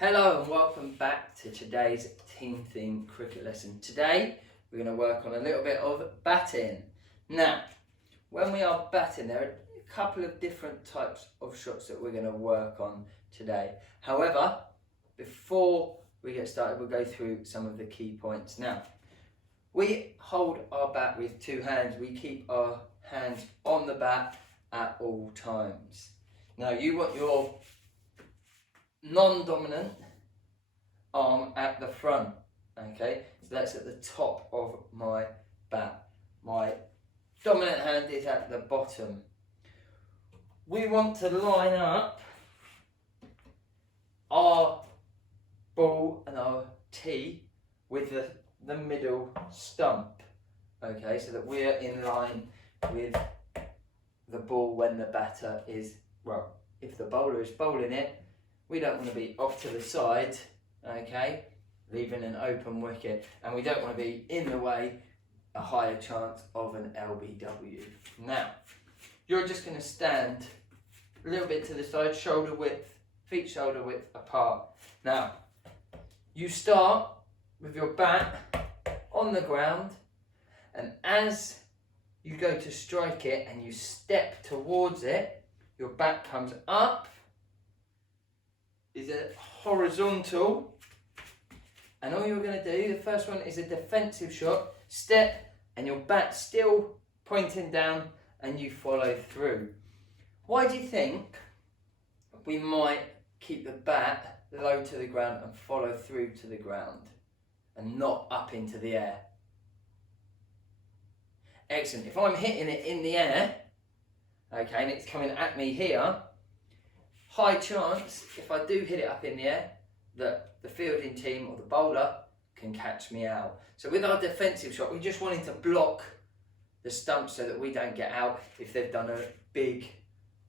Hello and welcome back to today's team theme cricket lesson. Today we're going to work on a little bit of batting. Now, when we are batting, there are a couple of different types of shots that we're going to work on today. However, before we get started, we'll go through some of the key points. Now, we hold our bat with two hands. We keep our hands on the bat at all times. Now, you want your non-dominant arm at the front, okay, so that's at the top of my bat. My dominant hand is at the bottom. We want to line up our ball and our tee with the middle stump, okay, so that we're in line with the ball when the batter is, well, if the bowler is bowling it, we don't want to be off to the side, okay, leaving an open wicket, and we don't want to be in the way, a higher chance of an LBW. Now, you're just going to stand a little bit to the side, shoulder width, feet shoulder width apart. Now, you start with your bat on the ground, and as you go to strike it and you step towards it, your bat comes up, is a horizontal, and all you're going to do, the first one is a defensive shot, step, and your bat still pointing down, and you follow through. Why do you think we might keep the bat low to the ground and follow through to the ground and not up into the air? Excellent. If I'm hitting it in the air, okay, and it's coming at me here, high chance, if I do hit it up in the air, that the fielding team or the bowler can catch me out. So with our defensive shot, we just wanted to block the stump so that we don't get out if they've done a big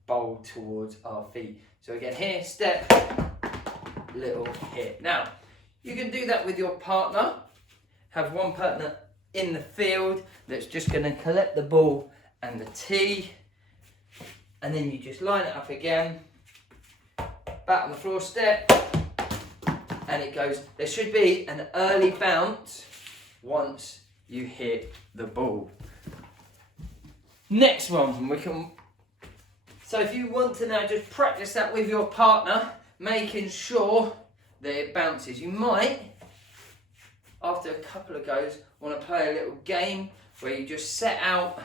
bowl towards our feet. So again, here, step, little hit. Now, you can do that with your partner. Have one partner in the field that's just going to collect the ball and the tee, and then you just line it up again. Bat on the floor, step, and it goes. There should be an early bounce once you hit the ball. Next one, so if you want to now just practice that with your partner, making sure that it bounces. You might, after a couple of goes, want to play a little game where you just set out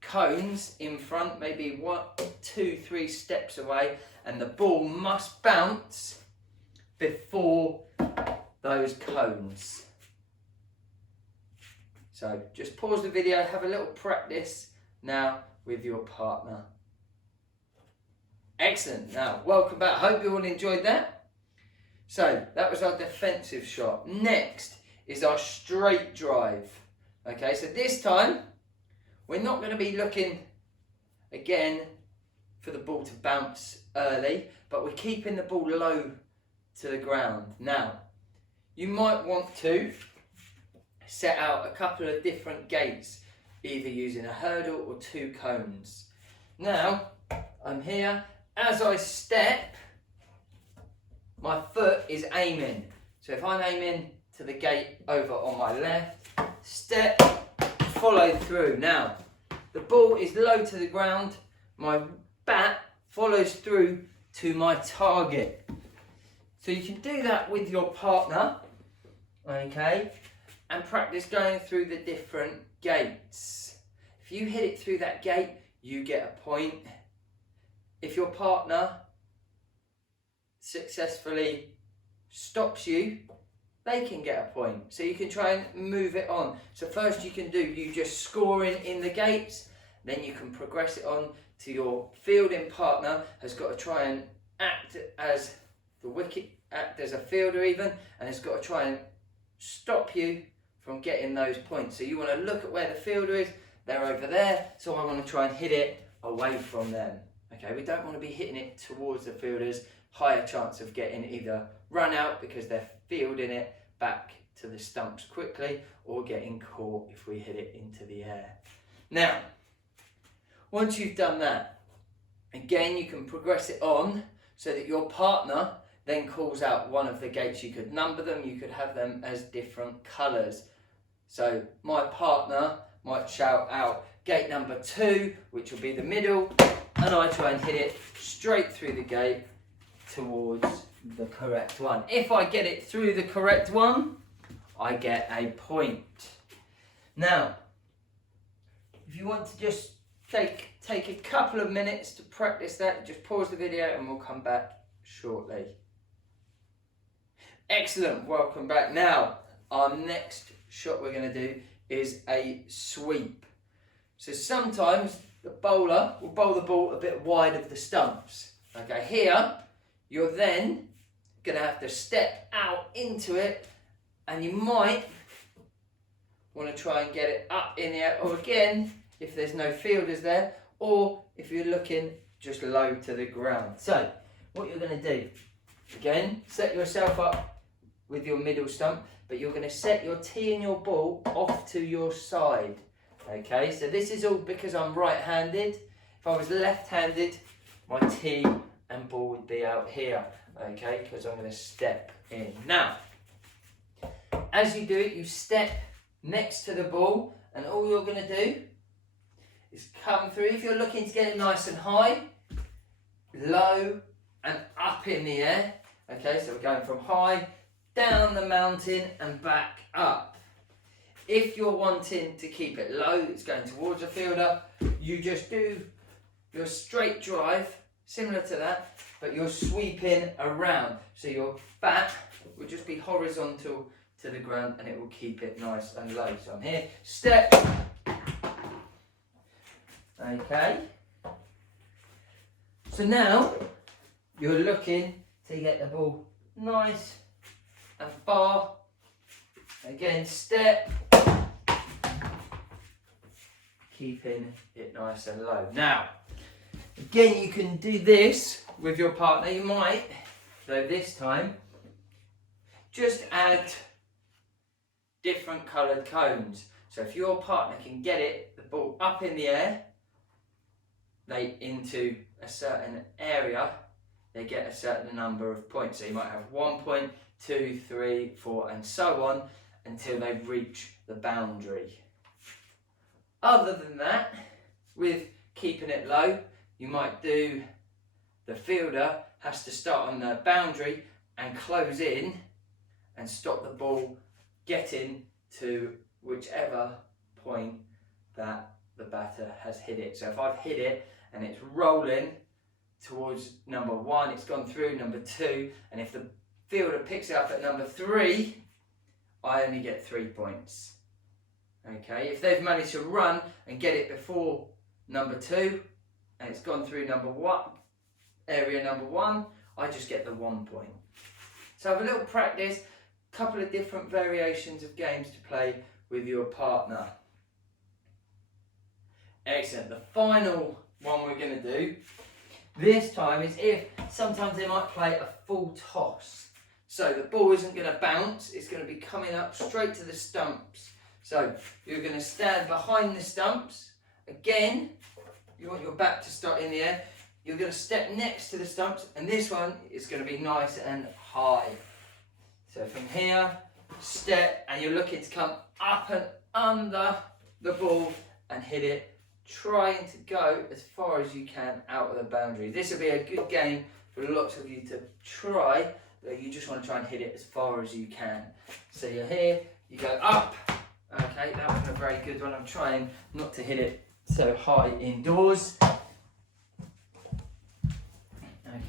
cones in front, maybe 1, 2, 3 steps away, and the ball must bounce before those cones. So just pause the video, have a little practice now with your partner. Excellent. Now, welcome back. Hope you all enjoyed that. So that was our defensive shot. Next is our straight drive. Okay, so this time we're not going to be looking again for the ball to bounce early, but we're keeping the ball low to the ground. Now, you might want to set out a couple of different gates, either using a hurdle or 2 cones. Now, I'm here. As I step, my foot is aiming. So if I'm aiming to the gate over on my left, step, follow through. Now, the ball is low to the ground. My bat follows through to my target. So you can do that with your partner, okay, and practice going through the different gates. If you hit it through that gate, you get a point. If your partner successfully stops you, they can get a point. So you can try and move it on. So first you can do, you just scoring in the gates, then you can progress it on to your fielding partner has got to try and act as the wicket, act as a fielder even, and has got to try and stop you from getting those points. So you want to look at where the fielder is, they're over there, so I want to try and hit it away from them. Okay, we don't want to be hitting it towards the fielders, higher chance of getting either run out because they're fielding it back to the stumps quickly, or getting caught if we hit it into the air. Now, once you've done that, again you can progress it on so that your partner then calls out one of the gates. You could number them, you could have them as different colours. So my partner might shout out gate number 2, which will be the middle, and I try and hit it straight through the gate towards the correct one. If I get it through the correct one, I get a point. Now, if you want to just take a couple of minutes to practice that, just pause the video and we'll come back shortly. Excellent, welcome back. Now, our next shot we're going to do is a sweep. So sometimes the bowler will bowl the ball a bit wide of the stumps. Okay, here you're then going to have to step out into it, and you might want to try and get it up in the air, or again, if there's no fielders there, or if you're looking just low to the ground. So what you're going to do, again, set yourself up with your middle stump, but you're going to set your tee and your ball off to your side. Okay, so this is all because I'm right-handed. If I was left-handed, my tee and ball would be out here. Okay, because I'm going to step in. Now, as you do it, you step next to the ball, and all you're going to do is come through. If you're looking to get it nice and high, low and up in the air. Okay, so we're going from high, down the mountain and back up. If you're wanting to keep it low, it's going towards a fielder, you just do your straight drive, similar to that, but you're sweeping around. So your bat will just be horizontal to the ground and it will keep it nice and low. So I'm here, step. Okay. So now you're looking to get the ball nice and far. Again, step. Keeping it nice and low. Now, again, you can do this with your partner. You might, though this time, just add different coloured cones. So if your partner can get it, the ball up in the air, they into a certain area, they get a certain number of points. So you might have 1 point, 2, 3, 4, and so on until they reach the boundary. Other than that, with keeping it low, you might do the fielder has to start on the boundary and close in and stop the ball getting to whichever point that the batter has hit it. So if I've hit it and it's rolling towards number 1, it's gone through number 2, and if the fielder picks it up at number 3, I only get 3 points. Okay, if they've managed to run and get it before number 2 and it's gone through number 1, area number 1, I just get the 1 point. So have a little practice, couple of different variations of games to play with your partner. Excellent. The final one we're going to do this time is if sometimes they might play a full toss. So the ball isn't going to bounce, it's going to be coming up straight to the stumps. So you're going to stand behind the stumps. Again, you want your bat to start in the air. You're going to step next to the stumps, and this one is going to be nice and high. So from here, step, and you're looking to come up and under the ball and hit it, trying to go as far as you can out of the boundary. This will be a good game for lots of you to try, but you just want to try and hit it as far as you can. So you're here, you go up. Okay, that wasn't a very good one. I'm trying not to hit it so high indoors.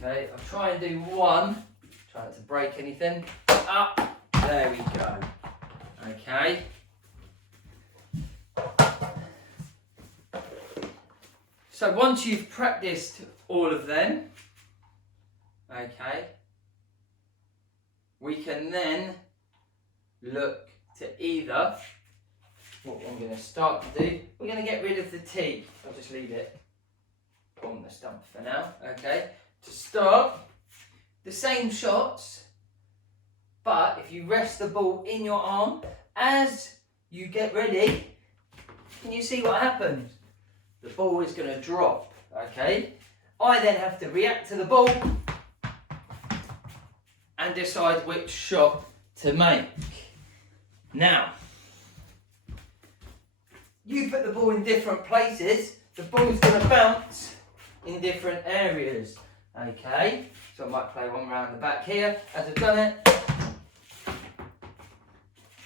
Okay, I'll try and do one. Try not to break anything. Up. There we go. Okay. So once you've practiced all of them, okay, we can then look to either, what I'm going to start to do, we're going to get rid of the tee. I'll just leave it on the stump for now, okay. To start, the same shots, but if you rest the ball in your arm, as you get ready, can you see what happens? The ball is going to drop, okay? I then have to react to the ball and decide which shot to make. Now, you put the ball in different places, the ball's going to bounce in different areas. Okay, so I might play one round the back here as I've done it.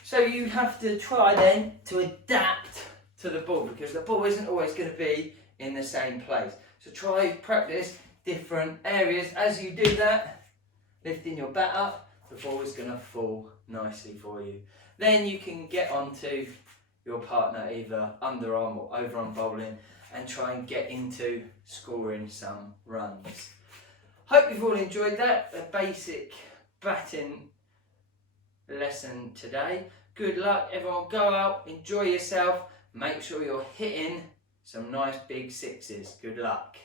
So you have to try then to adapt to the ball, because the ball isn't always going to be in the same place. So try practice different areas. As you do that, lifting your bat up, the ball is going to fall nicely for you. Then you can get onto your partner either underarm or overarm bowling and try and get into scoring some runs. Hope you've all enjoyed that, a basic batting lesson today. Good luck everyone, go out, enjoy yourself, make sure you're hitting some nice big sixes. Good luck.